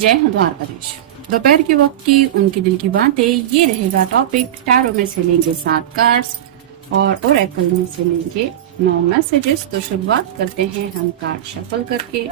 जय हो द्वारकाधीश। दोपहर के वक्त की उनके दिल की बातें, ये रहेगा टॉपिक। टैरो में से लेंगे 7 कार्ड्स और ओरेकल में से लेंगे 9 मैसेजेस। तो शुरुआत करते हैं हम कार्ड शफल करके।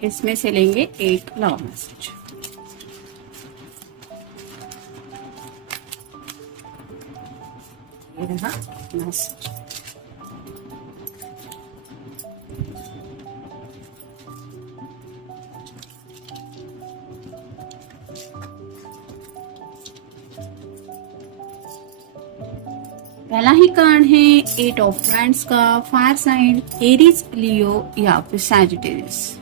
इसमें से लेंगे एक लव मैसेज। ये रहा मैसेज। पहला ही कार्ड है 8 ऑफ वैंड्स का। फायर साइन एरीज, लियो या फिर सैजिटेरियस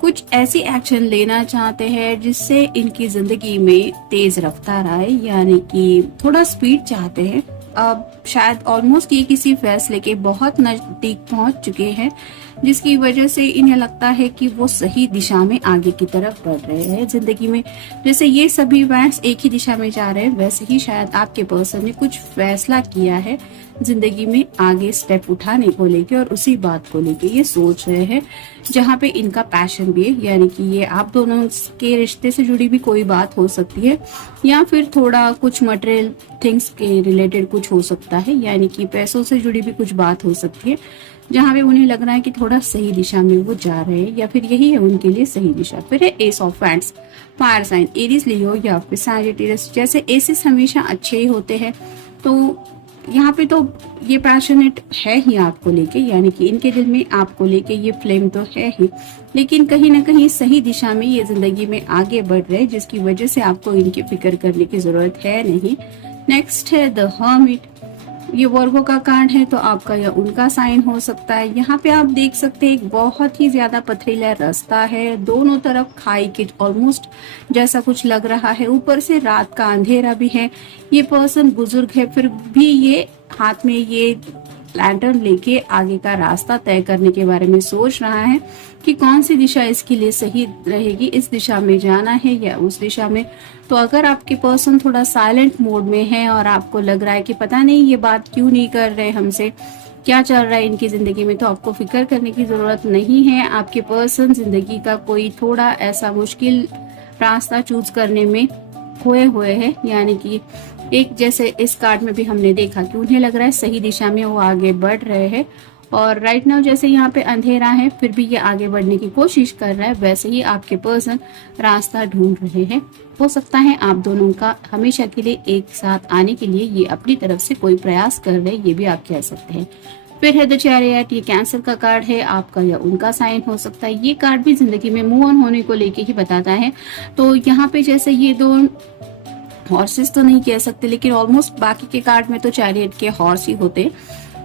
कुछ ऐसी एक्शन लेना चाहते हैं जिससे इनकी जिंदगी में तेज रफ्तार आए, यानी कि थोड़ा स्पीड चाहते हैं। अब शायद ऑलमोस्ट ये किसी फैसले के बहुत नजदीक पहुंच चुके हैं, जिसकी वजह से इन्हें लगता है कि वो सही दिशा में आगे की तरफ बढ़ रहे हैं जिंदगी में। जैसे ये सभी बैंड्स एक ही दिशा में जा रहे हैं, वैसे ही शायद आपके पर्सन ने कुछ फैसला किया है जिंदगी में आगे स्टेप उठाने को लेके, और उसी बात को लेके ये सोच रहे हैं जहाँ पे इनका पैशन भी है। यानी कि ये आप दोनों के रिश्ते से जुड़ी भी कोई बात हो सकती है, या फिर थोड़ा कुछ मटेरियल थिंग्स के रिलेटेड कुछ हो सकता है, यानी कि पैसों से जुड़ी भी कुछ बात हो सकती है, जहाँ पे उन्हें लग रहा है कि थोड़ा सही दिशा में वो जा रहे हैं, या फिर यही है उनके लिए सही दिशा। फिर है ace of wands, fire sign Aries, Leo या फिर सैजिटेरियस। जैसे एसेस हमेशा अच्छे ही होते हैं, तो यहाँ पे तो ये पैशनेट है ही आपको लेके, यानी कि इनके दिल में आपको लेके ये फ्लेम तो है ही, लेकिन कहीं ना कहीं सही दिशा में ये जिंदगी में आगे बढ़ रहे हैं, जिसकी वजह से आपको इनकी फिक्र करने की जरूरत है नहीं। नेक्स्ट है द हर्मिट। ये वर्गो का कार्ड है, तो आपका या उनका साइन हो सकता है। यहाँ पे आप देख सकते हैं एक बहुत ही ज्यादा पथरीला रास्ता है, दोनों तरफ खाई के ऑलमोस्ट जैसा कुछ लग रहा है, ऊपर से रात का अंधेरा भी है। ये पर्सन बुजुर्ग है, फिर भी ये हाथ में ये लैंटर्न लेके आगे का रास्ता तय करने के बारे में सोच रहा है कि कौन सी दिशा इसके लिए सही रहेगी, इस दिशा में जाना है या उस दिशा में। तो अगर आपके पर्सन थोड़ा साइलेंट मोड में है और आपको लग रहा है कि पता नहीं ये बात क्यों नहीं कर रहे हमसे, क्या चल रहा है इनकी जिंदगी में, तो आपको फिक्र करने की जरूरत नहीं है। आपके पर्सन जिंदगी का कोई थोड़ा ऐसा मुश्किल रास्ता चूज करने में खोए हुए हैं, यानी कि एक जैसे इस कार्ड में भी हमने देखा कि उन्हें लग रहा है सही दिशा में वो आगे बढ़ रहे हैं, और राइट नाउ जैसे यहाँ पे अंधेरा है फिर भी ये आगे बढ़ने की कोशिश कर रहा है, वैसे ही आपके पर्सन रास्ता ढूंढ रहे हैं। हो सकता है आप दोनों का हमेशा के लिए एक साथ आने के लिए ये अपनी तरफ से कोई प्रयास कर रहे हैं, ये भी आप कह सकते हैं। फिर है द चैरियट। ये कैंसर का कार्ड है, आपका या उनका साइन हो सकता है। ये कार्ड भी जिंदगी में मूव ऑन होने को लेके ही बताता है। तो यहाँ पे जैसे ये दो हॉर्सेस तो नहीं कह सकते, लेकिन ऑलमोस्ट बाकी के कार्ड में तो चैरियट के हॉर्स ही होते।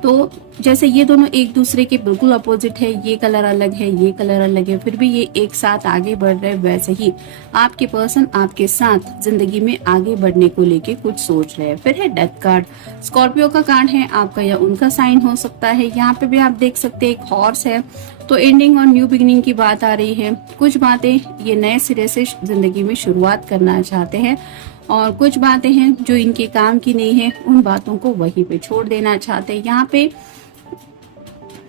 तो जैसे ये दोनों एक दूसरे के बिल्कुल अपोजिट है, ये कलर अलग है, ये कलर अलग है, फिर भी ये एक साथ आगे बढ़ रहे हैं, वैसे ही आपके पर्सन आपके साथ जिंदगी में आगे बढ़ने को लेके कुछ सोच रहे हैं। फिर है डेथ कार्ड। स्कॉर्पियो का कार्ड है, आपका या उनका साइन हो सकता है। यहाँ पे भी आप देख सकते हैं एक हॉर्स है, तो एंडिंग और न्यू बिगिनिंग की बात आ रही है। कुछ बातें ये नए सिरे से जिंदगी में शुरुआत करना चाहते हैं, और कुछ बातें हैं जो इनके काम की नहीं है, उन बातों को वहीं पे छोड़ देना चाहते हैं। यहाँ पे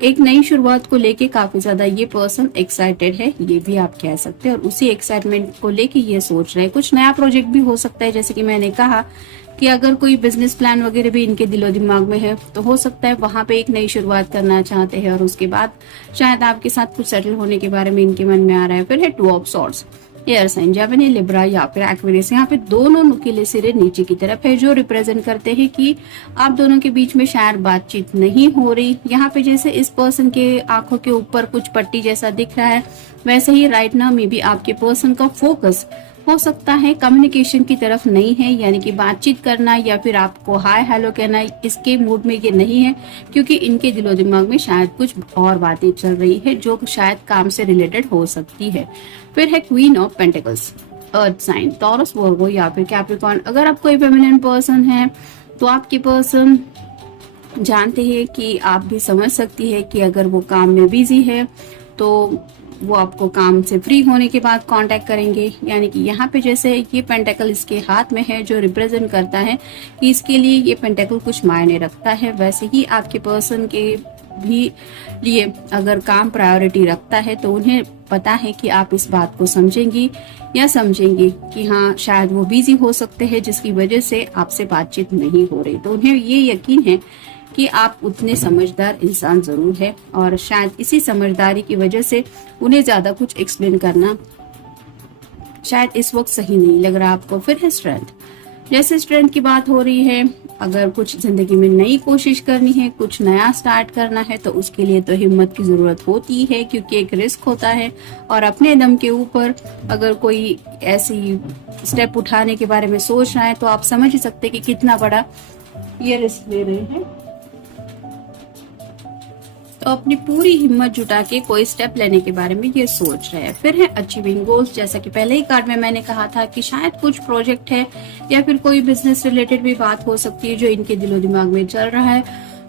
एक नई शुरुआत को लेके काफी ज्यादा ये पर्सन एक्साइटेड है, ये भी आप कह सकते हैं, और उसी एक्साइटमेंट को लेके ये सोच रहे हैं। कुछ नया प्रोजेक्ट भी हो सकता है, जैसे कि मैंने कहा कि अगर कोई बिजनेस प्लान वगैरह भी इनके दिलो दिमाग में है तो हो सकता है वहां पे एक नई शुरुआत करना चाहते हैं और उसके बाद शायद आपके साथ कुछ सेटल होने के बारे में इनके मन में आ रहा है। फिर है two of swords, air sign Gemini Libra या फिर एक्वेरियस। यहाँ पे दोनों नुकीले सिरे नीचे की तरफ है जो रिप्रेजेंट करते हैं कि आप दोनों के बीच में शायद बातचीत नहीं हो रही। यहाँ पे जैसे इस पर्सन के आंखों के ऊपर कुछ पट्टी जैसा दिख रहा है, वैसे ही राइट नाउ में भी आपके पर्सन का फोकस हो सकता है कम्युनिकेशन की तरफ नहीं है, यानी कि बातचीत करना या फिर आपको हाय हेलो कहना, इसके मूड में ये नहीं है, क्योंकि इनके दिलो दिमाग में शायद कुछ और बातें चल रही है जो शायद काम से रिलेटेड हो सकती है। फिर है queen of pentacles, earth sign, Taurus, Virgo या फिर कैप्रिकॉर्न। अगर आप कोई फेमिनिन पर्सन है तो आपके पर्सन जानते हैं कि आप भी समझ सकती है कि अगर वो काम में बिजी है तो वो आपको काम से फ्री होने के बाद कांटेक्ट करेंगे। यानी कि यहाँ पे जैसे ये पेंटेकल इसके हाथ में है जो रिप्रेजेंट करता है कि इसके लिए ये पेंटेकल कुछ मायने रखता है। वैसे ही आपके पर्सन के भी लिए अगर काम प्रायोरिटी रखता है तो उन्हें पता है कि आप इस बात को समझेंगी या समझेंगे कि हाँ शायद वो बिजी हो सकते हैं जिसकी वजह से आपसे बातचीत नहीं हो रही। तो उन्हें ये यकीन है कि आप उतने समझदार इंसान जरूर है और शायद इसी समझदारी की वजह से उन्हें ज्यादा कुछ एक्सप्लेन करना शायद इस वक्त सही नहीं लग रहा आपको। फिर है स्ट्रेंथ, जैसे स्ट्रेंथ की बात हो रही है, अगर कुछ जिंदगी में नई कोशिश करनी है, कुछ नया स्टार्ट करना है तो उसके लिए तो हिम्मत की जरूरत होती है क्योंकि एक रिस्क होता है और अपने दम के ऊपर अगर कोई ऐसी स्टेप उठाने के बारे में सोच रहा है तो आप समझ ही सकते कि कितना बड़ा ये रिस्क ले रहे हैं। तो अपनी पूरी हिम्मत जुटा के कोई स्टेप लेने के बारे में ये सोच रहे हैं। फिर है अचीविंग गोल्स, जैसा कि पहले ही कार्ड में मैंने कहा था कि शायद कुछ प्रोजेक्ट है या फिर कोई बिजनेस रिलेटेड भी बात हो सकती है जो इनके दिलो दिमाग में चल रहा है।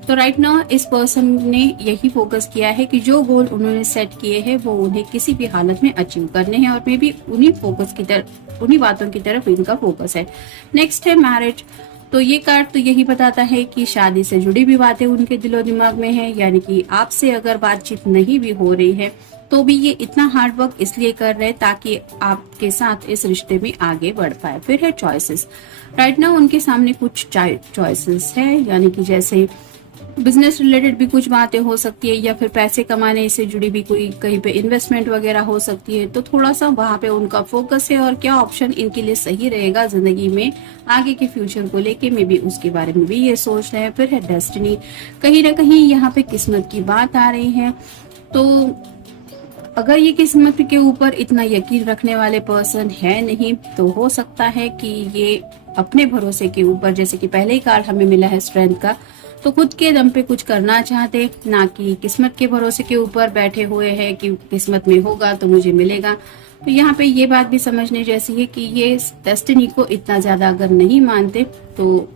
तो राइट नाउ इस पर्सन ने यही फोकस किया है कि जो गोल उन्होंने सेट किए हैं वो उन्हें किसी भी हालत में अचीव करने हैं और मे भी उन्हीं बातों की तरफ इनका फोकस है। नेक्स्ट है मैरिज, तो ये कार्ड तो यही बताता है कि शादी से जुड़ी भी बातें उनके दिलो दिमाग में है, यानी कि आपसे अगर बातचीत नहीं भी हो रही है तो भी ये इतना हार्ड वर्क इसलिए कर रहे हैं ताकि आपके साथ इस रिश्ते में आगे बढ़ पाए। फिर है चॉइसेस, राइट नाउ उनके सामने कुछ चॉइसेस है, यानी कि जैसे बिजनेस रिलेटेड भी कुछ बातें हो सकती है या फिर पैसे कमाने से जुड़ी भी कोई कहीं पे इन्वेस्टमेंट वगैरह हो सकती है। तो थोड़ा सा वहां पे उनका फोकस है और क्या ऑप्शन इनके लिए सही रहेगा जिंदगी में आगे के फ्यूचर को लेके में भी उसके बारे में भी ये सोच रहे हैं। फिर है डेस्टिनी, कहीं ना कहीं यहाँ पे किस्मत की बात आ रही है। तो अगर ये किस्मत के ऊपर इतना यकीन रखने वाले पर्सन है नहीं तो हो सकता है कि ये अपने भरोसे के ऊपर, जैसे कि पहले ही कार्ड हमें मिला है स्ट्रेंथ का, तो खुद के दम पे कुछ करना चाहते, ना कि किस्मत के भरोसे के ऊपर बैठे हुए हैं कि किस्मत में होगा तो मुझे मिलेगा। तो यहाँ पे ये बात भी समझने जैसी है कि ये डेस्टिनी को इतना ज्यादा अगर नहीं मानते तो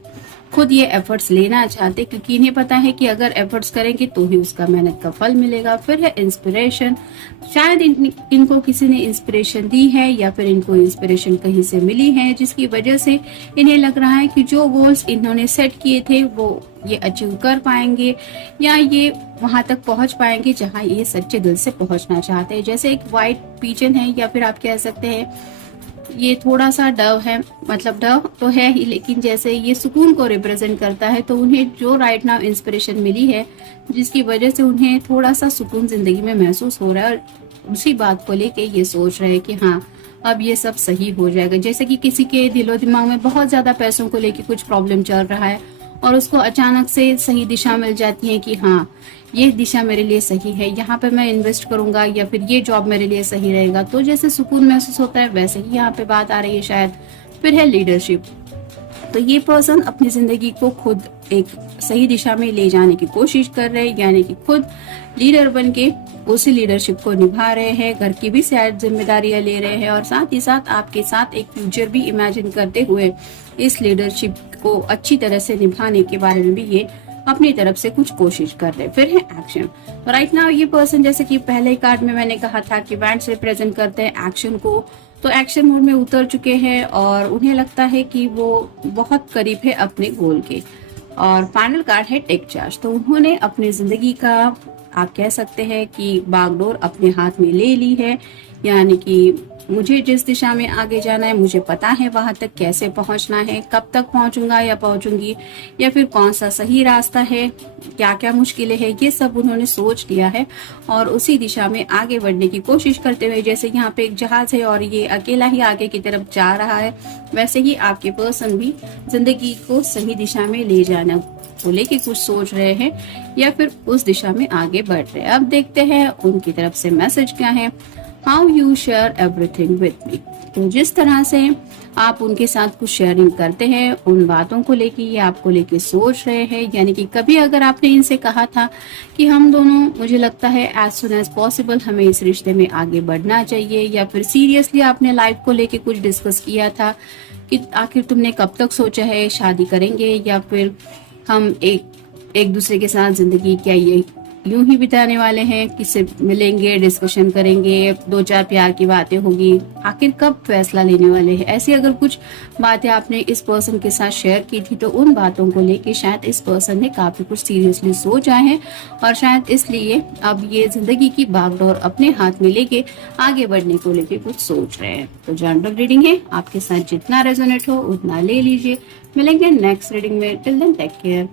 खुद ये एफर्ट्स लेना चाहते, क्योंकि इन्हें पता है कि अगर एफर्ट्स करेंगे तो ही उसका मेहनत का फल मिलेगा। फिर है इंस्पिरेशन, शायद इनको किसी ने इंस्पिरेशन दी है या फिर इनको इंस्पिरेशन कहीं से मिली है जिसकी वजह से इन्हें लग रहा है कि जो गोल्स इन्होंने सेट किए थे वो ये अचीव कर पाएंगे या ये वहां तक पहुंच पाएंगे जहां ये सच्चे दिल से पहुंचना चाहते हैं। जैसे एक व्हाइट पिजन है या फिर आप कह सकते हैं ये थोड़ा सा डव है, मतलब डव तो है ही लेकिन जैसे ये सुकून को रिप्रेजेंट करता है, तो उन्हें जो राइट नाउ इंस्पिरेशन मिली है जिसकी वजह से उन्हें थोड़ा सा सुकून जिंदगी में महसूस हो रहा है और उसी बात को लेके ये सोच रहे हैं कि हाँ अब ये सब सही हो जाएगा। जैसे कि किसी के दिलो दिमाग में बहुत ज्यादा पैसों को लेके कुछ प्रॉब्लम चल रहा है और उसको अचानक से सही दिशा मिल जाती है कि हाँ ये दिशा मेरे लिए सही है, यहाँ पे मैं इन्वेस्ट करूंगा या फिर ये जॉब मेरे लिए सही रहेगा, तो जैसे सुकून महसूस होता है वैसे ही यहाँ पे बात आ रही है शायद। फिर है लीडरशिप, तो ये पर्सन अपनी जिंदगी को खुद एक सही दिशा में ले जाने की कोशिश कर रहे हैं, यानी कि खुद लीडर बन के उसी लीडरशिप को निभा रहे हैं, घर की भी शायद जिम्मेदारियां ले रहे हैं और साथ ही साथ आपके साथ एक फ्यूचर भी इमेजिन करते हुए इस लीडरशिप को अच्छी तरह से निभाने के बारे में भी ये अपनी तरफ से कुछ कोशिश कर रहे हैं। फिर है एक्शन, तो राइट नाउ ये पर्सन, जैसे कि पहले कार्ड में मैंने कहा था कि बैंड्स रिप्रेजेंट करते हैं एक्शन को, तो एक्शन मोड में उतर चुके हैं और उन्हें लगता है कि वो बहुत करीब है अपने गोल के। और फाइनल कार्ड है टेक चार्ज, तो उन्होंने अपनी जिंदगी का आप कह सकते हैं कि बागडोर अपने हाथ में ले ली है, यानी कि मुझे जिस दिशा में आगे जाना है मुझे पता है वहां तक कैसे पहुंचना है, कब तक पहुंचूंगा या पहुंचूंगी, या फिर कौन सा सही रास्ता है, क्या क्या मुश्किलें हैं, ये सब उन्होंने सोच लिया है और उसी दिशा में आगे बढ़ने की कोशिश करते हुए, जैसे यहाँ पे एक जहाज है और ये अकेला ही आगे की तरफ जा रहा है, वैसे ही आपके पर्सन भी जिंदगी को सही दिशा में ले जाना को लेके कुछ सोच रहे हैं या फिर उस दिशा में आगे बढ़ रहे हैं। अब देखते हैं उनकी तरफ से मैसेज क्या है। How you share everything with me. तो जिस तरह से आप उनके साथ कुछ शेयरिंग करते हैं, उन बातों को लेके ये आपको लेके सोच रहे हैं, यानी कि कभी अगर आपने इनसे कहा था कि हम दोनों, मुझे लगता है एज सुन एज पॉसिबल हमें इस रिश्ते में आगे बढ़ना चाहिए, या फिर सीरियसली आपने लाइफ को लेके कुछ डिस्कस किया था कि आखिर तुमने कब तक सोचा है शादी करेंगे या फिर हम एक दूसरे के साथ जिंदगी क्या ये यूं ही बिताने वाले हैं, किससे मिलेंगे, डिस्कशन करेंगे, दो चार प्यार की बातें होगी, आखिर कब फैसला लेने वाले हैं। ऐसी अगर कुछ बातें आपने इस पर्सन के साथ शेयर की थी तो उन बातों को लेके शायद इस पर्सन ने काफी कुछ सीरियसली सोचा है और शायद इसलिए अब ये जिंदगी की बागडोर अपने हाथ में लेके आगे बढ़ने को लेके कुछ सोच रहे हैं। तो जनरल रीडिंग है, आपके साथ जितना रेजोनेट हो उतना ले लीजिए। मिलेंगे नेक्स्ट रीडिंग में, टिल देन टेक केयर।